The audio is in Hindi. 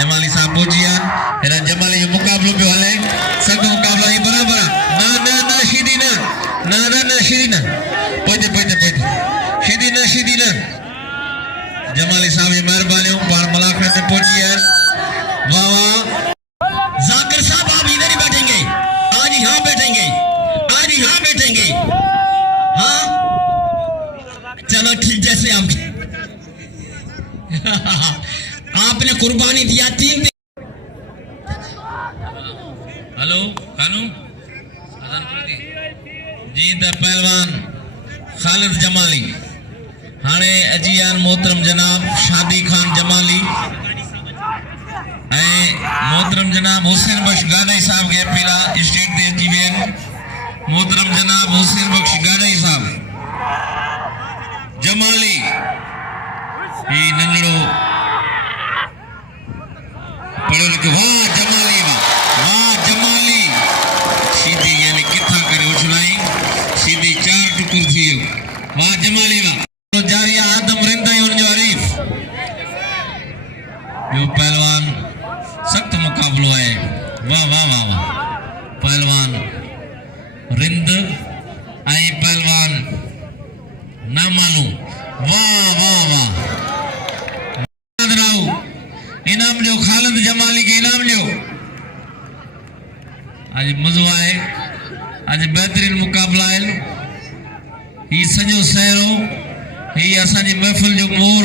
जमाली साहब पहुंचिया हेरा जमाली जो मुकाबलो पे हले सगो मुकाबलो ही बराबर ना ना ना शीदी ना ना ना ना शीदी ना पहुंचे शीदी ना जमाली साहब की मेहरबानी बार मुलाकात में पहुंचिया वाह वाह जाकिर साहब आप इधर ही बैठेंगे आज यहाँ बैठेंगे हाँ चलो ठीक जैसे आपके आपने कुर्बानी दिया 3 दिन। हेलो खानू जी द पहलवान खालिद जमाली हाणे अजियान मोहतरम जनाब शादी खान जमाली मोहतरम जनाब हुसैन बख्श गानाई साहब के पीला स्टेट दे जीवन मोहतरम जनाब हुसैन बख्श गानाई साहब जमाली ये नंदड़ो पढ़ो लिखो वाह जमाली सीधी यानी किथा करे उछलाई सीधी 4 टुकुर थियो वाह जमाली वाह तो जाविया आदम रिंदा उन जो हरीफ यो पहलवान सख्त मुकाबलो है वाह वाह वाह वाह पहलवान रिंद आई पहलवान ना मालूम वाह वाह वाह इनाम लियो खालिद जमाली के इनाम लियो आज मजो आए आज बेहतरीन मुकाबला है ये सजो सहरो ये असांजी महफिल जो मोर